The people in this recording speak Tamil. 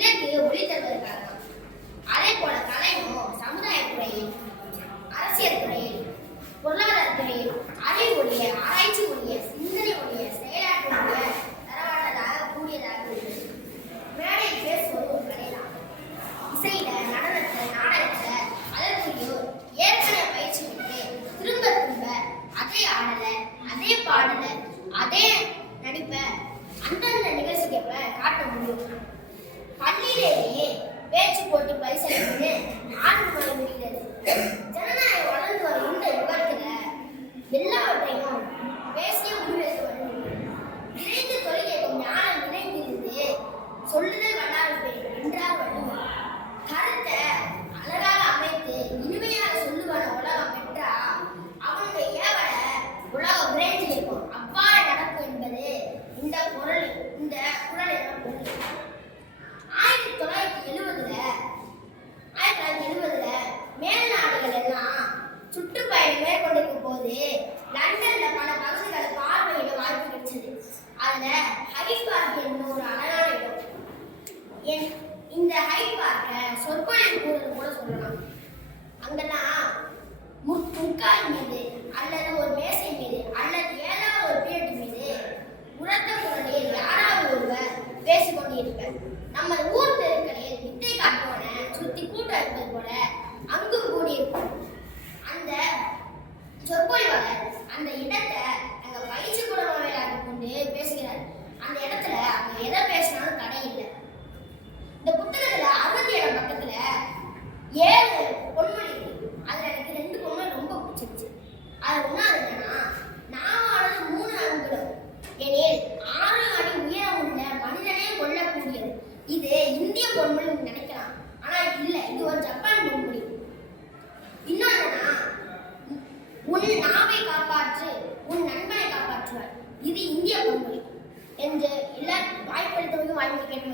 இலக்கு ஒளி தருவதற்காக அதே போல கலையும் சமுதாயத்துறையில் அரசியல் துறையில் பொருளாதார துறையில் அறிவுடைய ஆராய்ச்சி உடைய சிந்தனை உடைய செயலாற்றுடைய தரவாட்டதாக கூடியதாக உள்ளது. மேடை பேசுவது ஒரு கலைதான் இசையில நடனத்தை நாடகத்தை அதற்குரிய ஏற்கனவே பயிற்சி திரும்ப திரும்ப அதே ஆடலை அதே பாடலை அதே அதுல ஹைட் பார்க் என்னும் ஒரு அழகான இடம். என் இந்த ஹைட் பார்க்க சொற்பொழிவு கூறுறது கூட சொல்லலாம். அங்கெல்லாம் முக்கால் மீது அல்லது ஒரு மேசை மீது அல்லது ஏதாவது ஒரு பீரியட் மீது உரத்த குரலில் யாராவது ஒருவர் பேசிக்கொண்டிருப்பர் நம்ம ஊர் ஏழு பொன்மொழி. அதில் எனக்கு ரெண்டு பொன்மொழி ரொம்ப பிடிச்சிருச்சு. அது ஒன்றா என்னன்னா நாவானது மூணு அங்குலம். எனில் ஆறு அடி உயரம் உள்ள மனிதனே கொல்லக்கூடியது. இது இந்திய பொன்மொழி நினைக்கலாம். ஆனால் இல்லை இது ஒரு ஜப்பான் பொன்மொழி. இன்னொன்னா உன் நாவை காப்பாற்று உன் நண்பனை காப்பாற்றுவார். இது இந்திய பொன்மொழி. என்று எல்லா வாய்ப்பளித்தவங்க வாய்ப்பு கேட்க